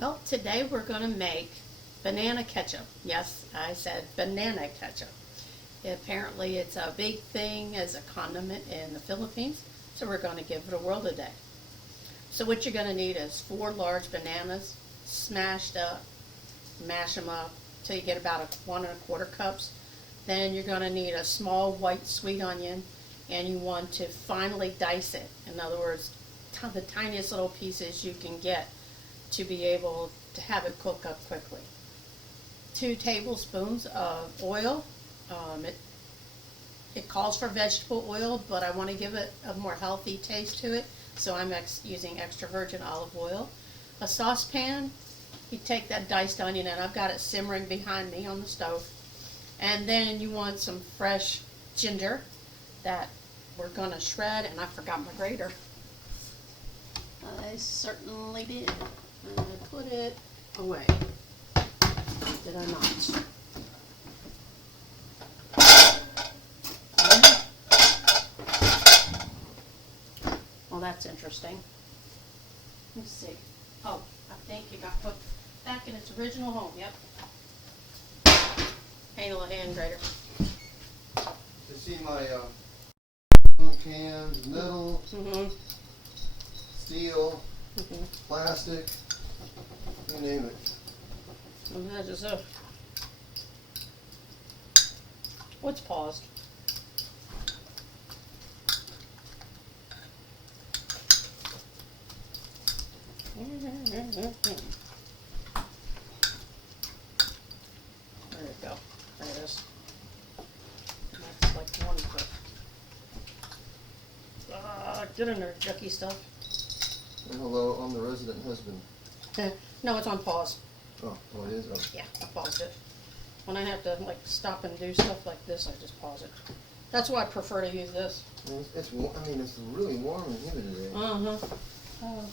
Well, today we're going to make banana ketchup. Yes, I said banana ketchup. Apparently it's a big thing as a condiment in the Philippines, so we're going to give it a whirl today. So what you're going to need is 4 large bananas, smashed up, mash them up till you get about 1 1/4 cups. Then you're going to need a small white sweet onion, and you want to finely dice it. In other words, the tiniest little pieces you can get to be able to have it cook up quickly. 2 tablespoons of oil. It calls for vegetable oil, but I want to give it a more healthy taste to it, so I'm using extra virgin olive oil. A saucepan, you take that diced onion, and I've got it simmering behind me on the stove. And then you want some fresh ginger that we're going to shred, and I forgot my grater. I certainly did. I put it away. Did I not? Well, that's interesting. Let's see. Oh, I think it got put back in its original home. Yep. Hey, little hand grater. You see my cans, metal, steel, plastic, you name it. And that is a. What's paused? There you go. There it is. That's like 1 foot. Get in there, yucky stuff. Hello, I'm the resident husband. No, it's on pause. Oh, it is? Oh. Yeah, I paused it. When I have to like stop and do stuff like this, I just pause it. That's why I prefer to use this. It's really warm and humid today. Uh-huh. Oh.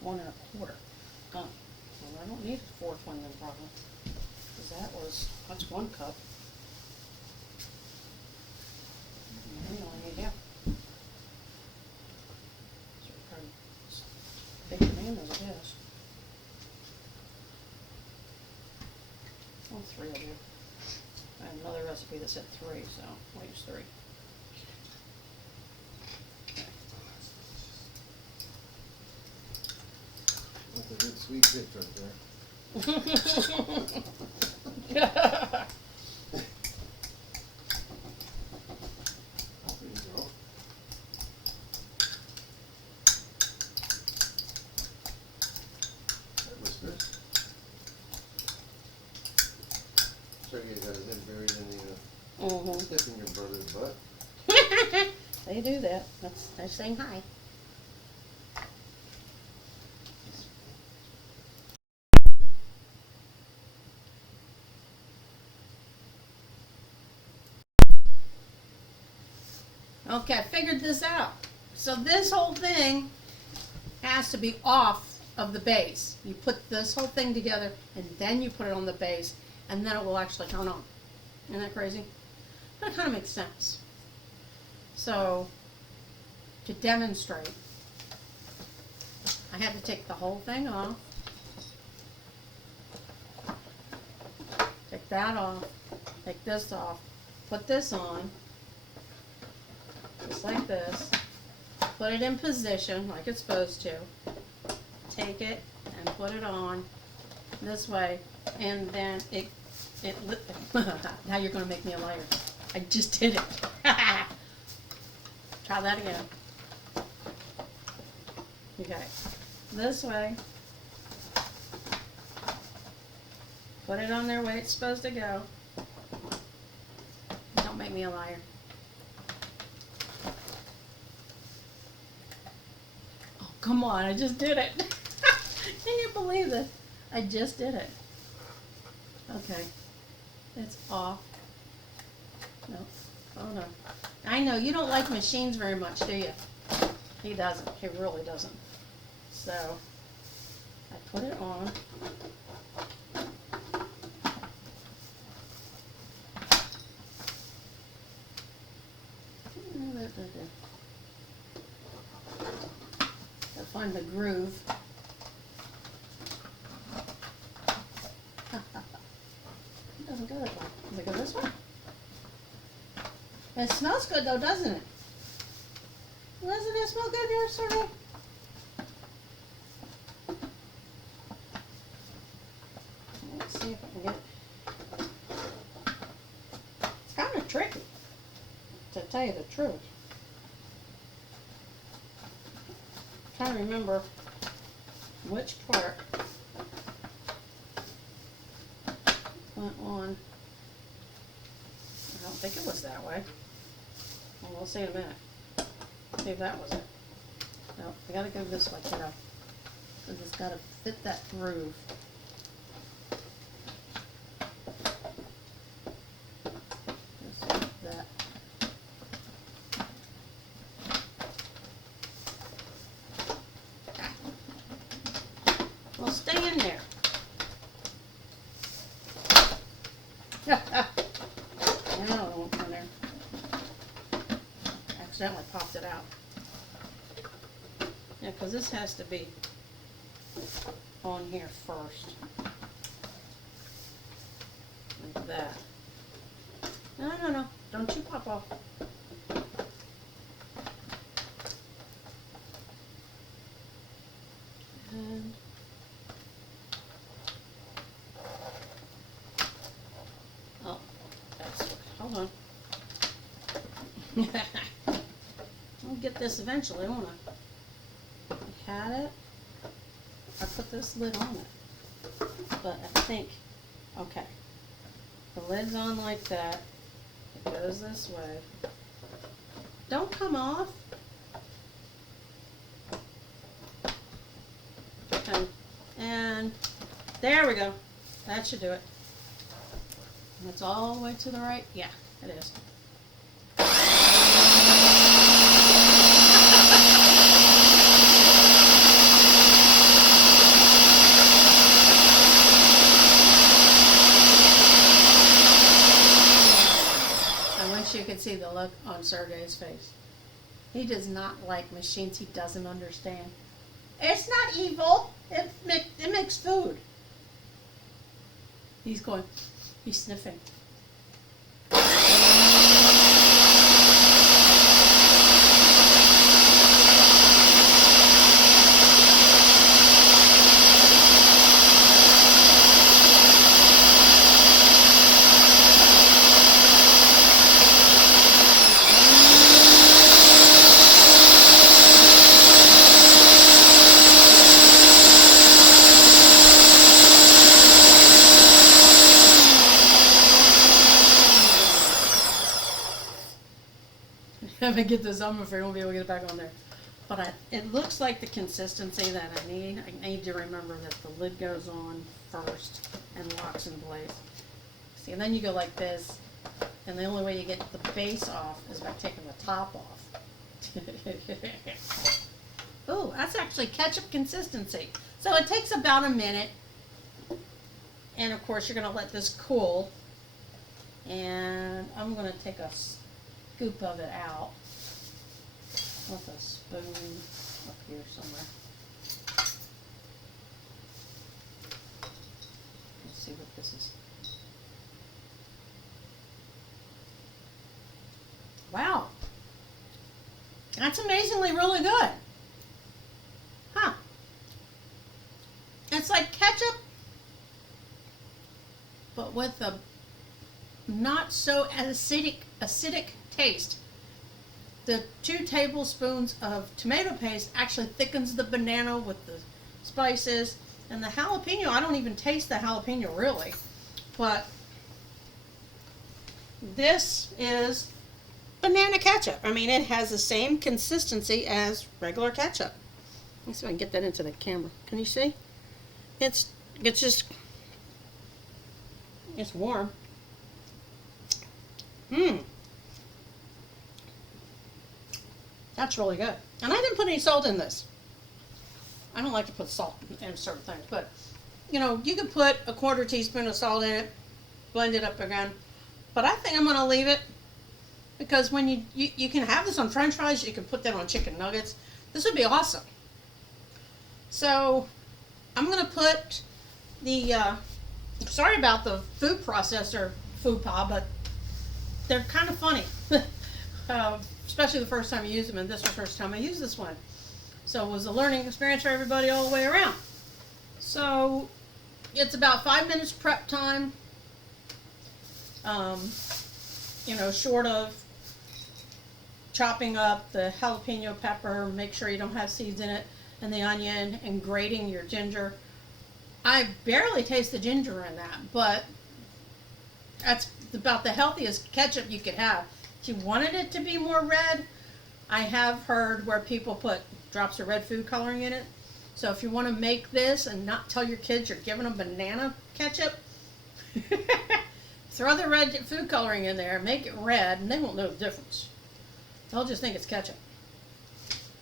1 1/4. Well, I don't need a 4th one then, probably. Because that's 1 cup. I only need half. Big bananas, I guess. Well, 3 will do. I have another recipe that said 3, so I'll use 3. That's a good sweet pitch right there. There you go. That whispers. Sergei got his head buried in the stick in your brother's butt. They do that. They're saying hi. Okay, I figured this out. So this whole thing has to be off of the base. You put this whole thing together, and then you put it on the base, and then it will actually turn on. Isn't that crazy? But it kind of makes sense. So, to demonstrate, I have to take the whole thing off. Take that off. Take this off. Put this on. Just like this. Put it in position like it's supposed to. Take it and put it on this way, and then now you're going to make me a liar. I just did it. Try that again. Okay. This way. Put it on there where it's supposed to go. Don't make me a liar. Come on, I just did it. Can you believe it? I just did it. Okay. It's off. No. Hold on. I know, you don't like machines very much, do you? He doesn't. He really doesn't. So, I put it on. Gotta find the groove. It doesn't go that way. Does it go this way? It smells good though, doesn't it? Doesn't it smell good here, Sergei? Let's see if I can get it. It's kind of tricky, to tell you the truth. I'm trying to remember which part went on. I don't think it was that way. Well, we'll see in a minute. See if that was it. No, I gotta go this way, kiddo. Because it's gotta fit that groove. Let's see if that. Well, stay in there. Now it won't come there. Accidentally popped it out. Yeah, because this has to be on here first. Like that. No, no, no. Don't you pop off. And oh, that's hold on. I'll get this eventually, won't I? I had it. I put this lid on it. But I think, okay. The lid's on like that. It goes this way. Don't come off. Okay. And there we go. That should do it. And it's all the way to the right. Yeah, it is. You could see the look on Sergei's face. He does not like machines he doesn't understand. It's not evil. It makes food. He's going, he's sniffing. If I get this, I'm afraid I won't be able to get it back on there. But it looks like the consistency that I need. I need to remember that the lid goes on first and locks in place. See, and then you go like this, and the only way you get the base off is by taking the top off. Oh, that's actually ketchup consistency. So it takes about a minute. And of course, you're going to let this cool. And I'm going to take a scoop of it out with a spoon up here somewhere. Let's see what this is. Wow, that's amazingly really good. Huh. It's like ketchup, but with a not so acidic taste. The 2 tablespoons of tomato paste actually thickens the banana with the spices, and the jalapeno, I don't even taste the jalapeno really, but this is banana ketchup. I mean, it has the same consistency as regular ketchup. Let's see if I can get that into the camera. Can you see? It's warm. That's really good. And I didn't put any salt in this. I don't like to put salt in certain things, but you know, you could put a 1/4 teaspoon of salt in it, blend it up again. But I think I'm going to leave it because when you can have this on French fries, you can put that on chicken nuggets. This would be awesome. So I'm gonna put the sorry about the food processor food pod, but they're kind of funny. Especially the first time you use them, and this was the first time I used this one. So it was a learning experience for everybody all the way around. So it's about 5 minutes prep time. You know, short of chopping up the jalapeno pepper, make sure you don't have seeds in it, and the onion, and grating your ginger. I barely taste the ginger in that, but that's about the healthiest ketchup you could have. If you wanted it to be more red, I have heard where people put drops of red food coloring in it. So if you want to make this and not tell your kids you're giving them banana ketchup, throw the red food coloring in there, make it red, and they won't know the difference. They'll just think it's ketchup.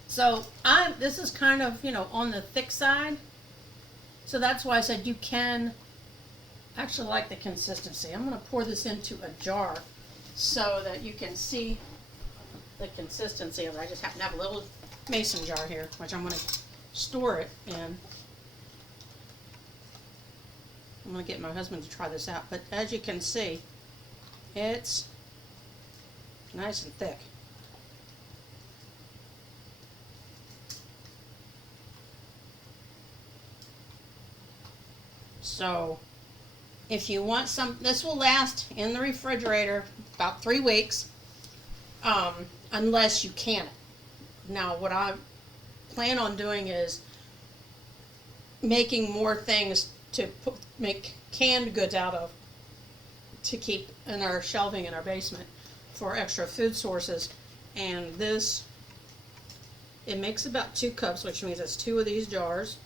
So this is kind of, you know, on the thick side. So that's why I said you can actually like the consistency. I'm going to pour this into a jar so that you can see the consistency of it. I just happen to have a little mason jar here, which I'm going to store it in. I'm going to get my husband to try this out. But as you can see, it's nice and thick. So if you want some, this will last in the refrigerator about 3 weeks, unless you can it. Now what I plan on doing is making more things to make canned goods out of, to keep in our shelving in our basement for extra food sources. And this, it makes about 2 cups, which means it's 2 of these jars.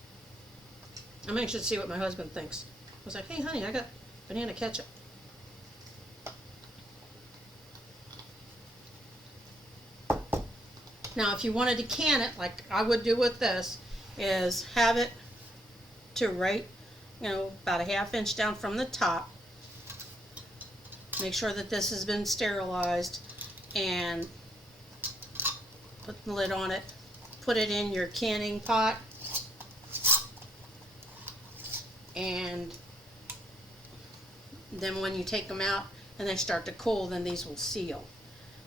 I'm anxious to see what my husband thinks. I was like, hey honey, I got banana ketchup. Now if you wanted to can it, like I would do with this, is have it to right, you know, about a ½ inch down from the top. Make sure that this has been sterilized, and put the lid on it. Put it in your canning pot, and then when you take them out and they start to cool, then these will seal.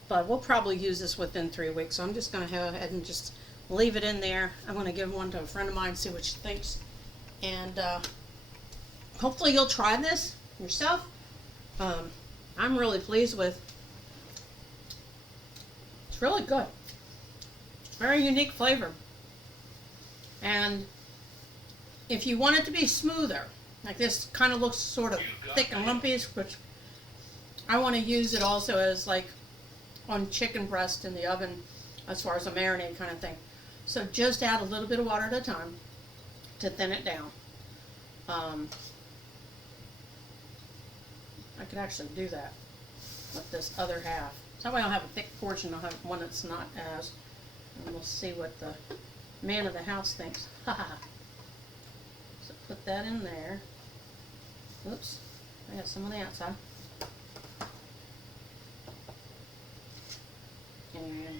But we'll probably use this within 3 weeks, so I'm just going to go ahead and just leave it in there. I'm going to give one to a friend of mine, see what she thinks, and hopefully you'll try this yourself. I'm really pleased with. It's really good. Very unique flavor. And if you want it to be smoother, like this kind of looks sort of thick and lumpy, which I want to use it also as like on chicken breast in the oven as far as a marinade kind of thing. So just add a little bit of water at a time to thin it down. I could actually do that with this other half. So that way I'll have a thick portion, I'll have one that's not as, and we'll see what the man of the house thinks. So put that in there. Oops, I got some on the outside. And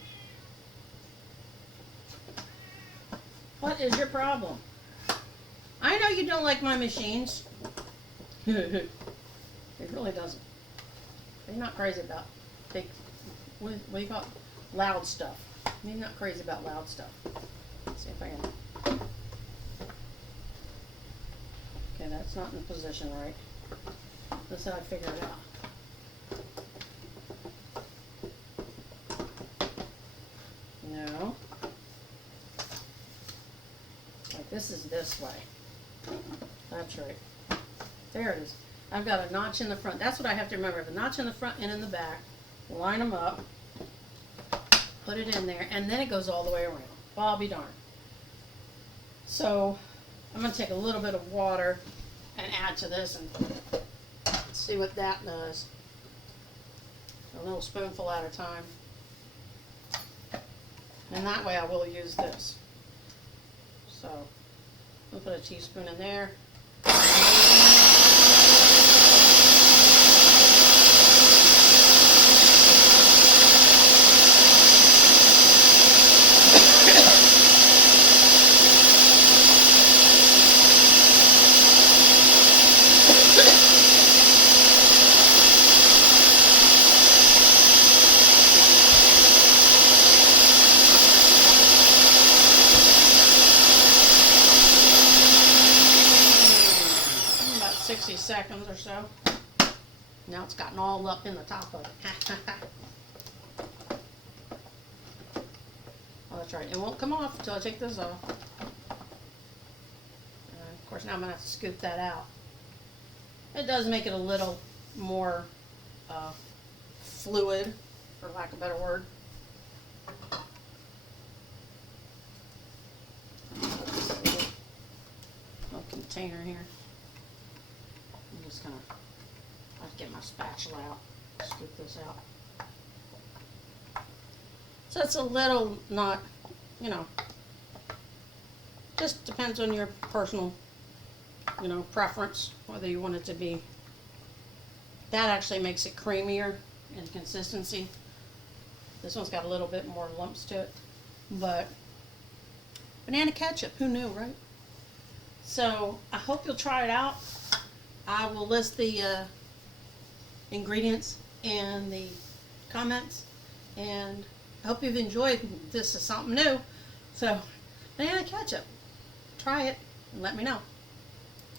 what is your problem? I know you don't like my machines. It really doesn't. You're not crazy about big, what do you call it? Loud stuff. You're not crazy about loud stuff. Let's see if I can. Okay, that's not in the position right. That's how I figure it out. No. Like this is this way. That's right. There it is. I've got a notch in the front. That's what I have to remember. The notch in the front and in the back. Line them up. Put it in there. And then it goes all the way around. Well, I'll be darned. So I'm going to take a little bit of water and add to this and see what that does. A little spoonful at a time. And that way I will use this. So I'll put a teaspoon in there. seconds or so. Now it's gotten all up in the top of it. Oh, that's right. It won't come off until I take this off. Of course, now I'm going to have to scoop that out. It does make it a little more fluid, for lack of a better word. Little container here. I'm just going to get my spatula out, scoop this out. So it's a little not, you know, just depends on your personal, you know, preference, whether you want it to be. That actually makes it creamier in consistency. This one's got a little bit more lumps to it, but banana ketchup, who knew, right? So I hope you'll try it out. I will list the ingredients in the comments, and I hope you've enjoyed. This is something new. So banana ketchup, try it and let me know.